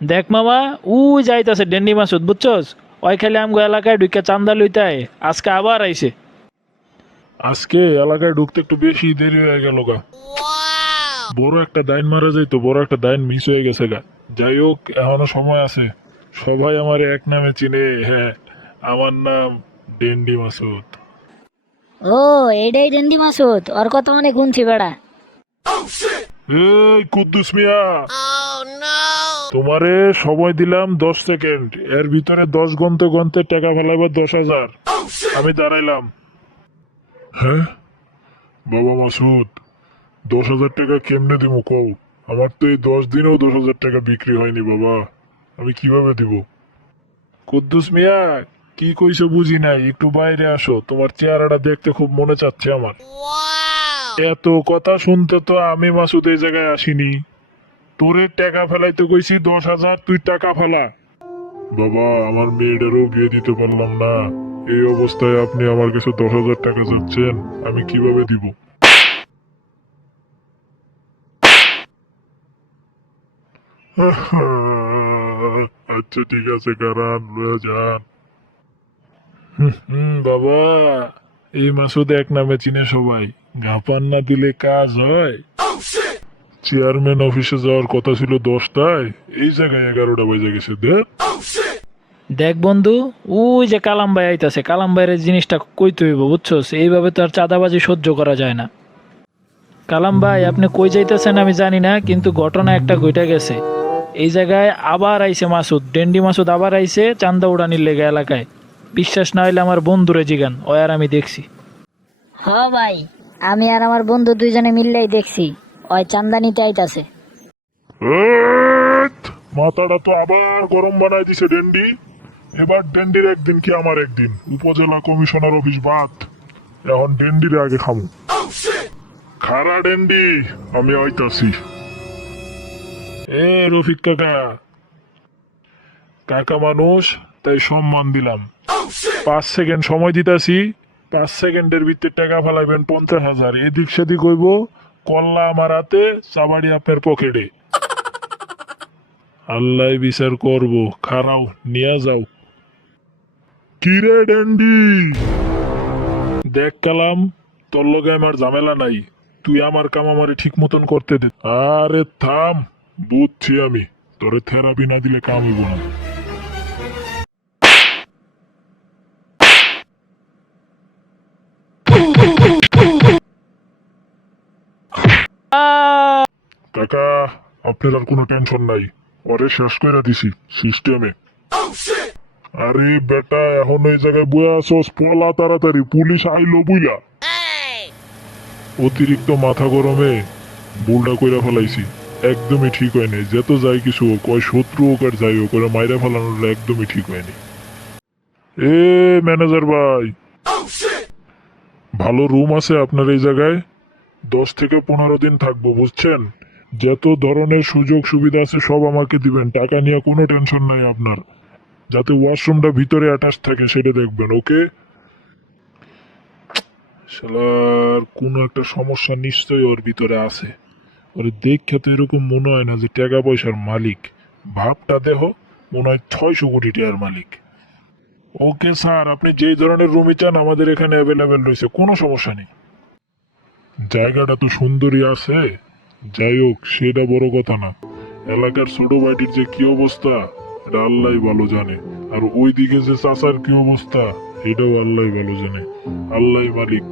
দেখ মামা, ও যাইতাছে ডেন্ডি মাসুদ, বুঝছস? ওই খালি আমগো এলাকায় ঢুকে চান্দা লইতে আয়। আজকে আবার আইছে। আজকে এলাকায় ঢুকতে একটু বেশি দেরি হয়ে গেল গা। বড় একটা দাইন মারা যাইতো, বড় একটা দাইন মিস হয়ে গেছে গা। যাই হোক, এখনো সময় আছে। সবাই আমার এক নামে চিনে। হ্যাঁ, আমার নাম ডেন্ডি মাসুদ। ও, এইটাই ডেন্ডি মাসুদ, ওর কথা অনেক শুনছি বেড়া। এই কুদ্দুস মিয়া, তোমারে সময় দিলাম 10 সেকেন্ড, এর ভিতরে 10 গন্তে গন্তে টাকা ফেলাবার 10,000। আমি দাঁড়াইলাম। হ্যাঁ বাবা মাসুদ, 10,000 টাকা কেমনে দিব কও? আমার তো এই 10 দিনেও 10,000 টাকা বিক্রি হয়নি বাবা, আমি কিভাবে দিব? কুদ্দুস মিয়া, কি কইছো বুঝি নাই, একটু বাইরে আসো, তোমার চেহারাটা দেখতে খুব মনে চাচ্ছে আমার। এত কথা শুনতে তো আমি মাসুদ এই জায়গায় আসিনি। তোরে টাকা ফেলাইতে কইছি 10,000, তুই টাকা ফেলা। বাবা, আমার মেয়েটারও বিয়ে দিতে পারলাম না, এই অবস্থায় আপনি আমার কাছে 10,000 টাকা চাচ্ছেন, আমি কিভাবে দিব? আচ্ছা ঠিক আছে, কারান লয়ে যান। বাবা, এই মাসুদ এক নামে চিনে সবাই। গাপান না দিলে কাজ হয়? চেয়ারম্যান অফিসে যাওয়ার কথা ছিল 10টায়, এই জায়গায় 11টা বাজে গেছে। দেখ, দেখ বন্ধু, ওই যে কালাম ভাই আইতাছে। কালাম ভাইয়ের জিনিসটা কইতে হইব, বুঝছস? এইভাবে তো আর চাঁদাবাজি সহ্য করা যায় না। কালাম ভাই, আপনি কই যাইতেছেন আমি জানি না, কিন্তু ঘটনা একটা ঘটে গেছে। এই জায়গায় আবার আইছে মাসুদ, ডেন্ডি মাসুদ আবার আইছে চান্দা উড়ানির লেগে এলাকায়। বিশ্বাস না হইলে আমার বন্ধুরে জিগান, ওই আর আমি দেখছি। হ ভাই, আমি আর আমার বন্ধু দুইজনে মিললেই দেখছি ওই চান্দা নিতে আইতাছে। এত, মাথাটা তো আবার গরম বানাই দিছে ডেন্ডি। এবার ডেন্ডির একদিন কি আমার একদিন, উপজেলা কমিশনার অফিস বাদ। এখন ডেন্ডির আগে খামু। খারা ডেন্ডি, আমি আইতাছি। এ রফিক কাকা, কাকা মানুষ তাই সম্মান দিলাম। 5 সেকেন্ড সময় দিতাছি, 5 সেকেন্ডের ভিতরে টাকা ফেলাইবেন 50,000। এদিক সেদিক হইব, কল্লা আমার হাতে, চাবাড়ি আপনার পকেটে। আল্লাহ বিচার করব, খারাও নিয়ে যাও। কিরে ডেন্ডি, দেখ কালাম, তোর লগে আমার ঝামেলা নাই, তুই আমার কাম আমারে ঠিক মতন করতে দে। আরে থাম, বুঝছি আমি, তোরে থেরাপি না দিলে কাম হইব না। কাকা, আপনার আর কোনো টেনশন নাই, ওরে শেষ করে দিছি সিস্টেমে। আরে বেটা, এখন এই জায়গায় বয়ে আসোস, পলা তাড়াতাড়ি, পুলিশ আইলো বুইলা। অতিরিক্ত মাথা গরমে ভুলটা কইরা ফেলাইছি, একদমই ঠিক হয়নি। যেত যাই কিছু হোক, ওই শত্রু হোক আর যাই হোক, ওরা মাইরা ফেলানোটা একদমই ঠিক হয়নি। এ ম্যানেজার ভাই, ভালো রুম আছে আপনার এই জায়গায়? 10 থেকে 15 দিন থাকবো, বুঝছেন? যত ধরনের সুযোগ সুবিধা আছে সব আমাকে দিবেন, টাকা নিয়ে কোনো টেনশন নাই আপনার। যাতে ওয়াশরুমটা ভিতরে অ্যাটাচ থাকে সেটা দেখবেন, ওকে? শালার কোনো একটা সমস্যা নিশ্চয়ই ওর ভিতরে আছে। ওরে দেখে তো এরকম মনে হয় না যে টাকা পয়সার মালিক। ভাবটা দেহ, মনে হয় 600 কোটি টাকার মালিক। ওকে স্যার, আপনি যেই ধরনের রুমই চান আমাদের এখানে অ্যাভেলেবেল রয়েছে, কোনো সমস্যা নেই। জায়গাটা তো সুন্দরই আছে। যাই হোক, সেটা বড় কথা না। এলাকার ছোট বাড়ির যে কি অবস্থা, এটা আল্লাহই ভালো জানে। আর ওইদিকে যে চাচার কি অবস্থা, এটাও আল্লাহই ভালো জানে। আল্লাহই মালিক।